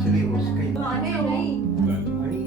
आजचे दिवस काही आणि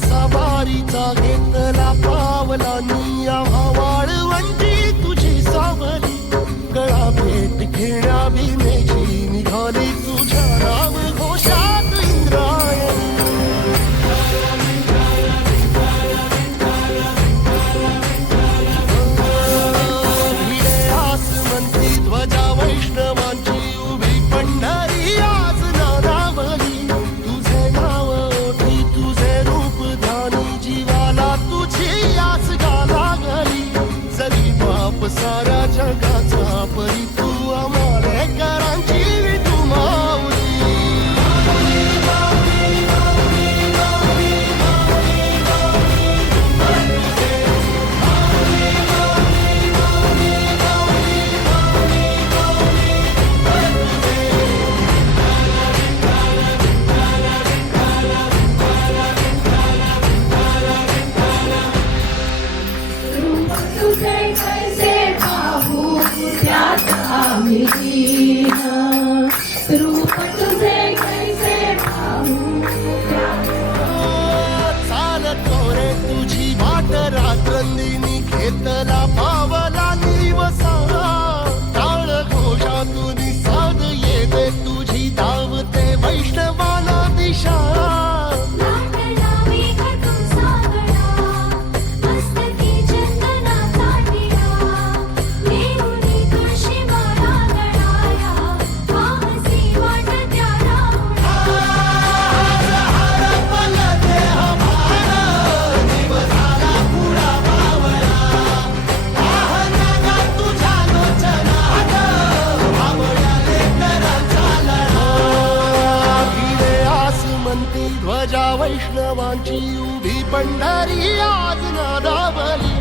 सवारीचा घेतला पावलांनी वाळवंटी तुझी सावली गळा भेट घेण्या भीमेची निघाली तुझ्या नाम घोषात इंद्रायणी भिडे आसमंती ध्वजा वैष्णवांची उभी पंढरी आज नानावली तुझे नाव ओठी तुझे रूप ध्यानी जीवाला तुझी आस गाला गली जरी बाप साऱ्या जगाचा परी तू आमालेकरांची तू माऊली रूप तुझे कैसे चालत रे तुझी वाट रात्रंदिनी घेतला पावला निवसा टाळ घोषातून साध येते तुझी धावते वैष्णवाला दिशा ध्वजा वैष्णवांची उभी पंढरी आज नादावली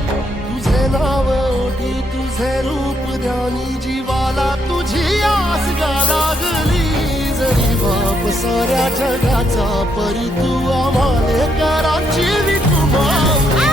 तुझे नाव ओठी तुझे रूप ध्यानी जीवाला तुझी आस लागली जरी बाप साऱ्या जगाचा परी तू आमालेकरांची तू माऊली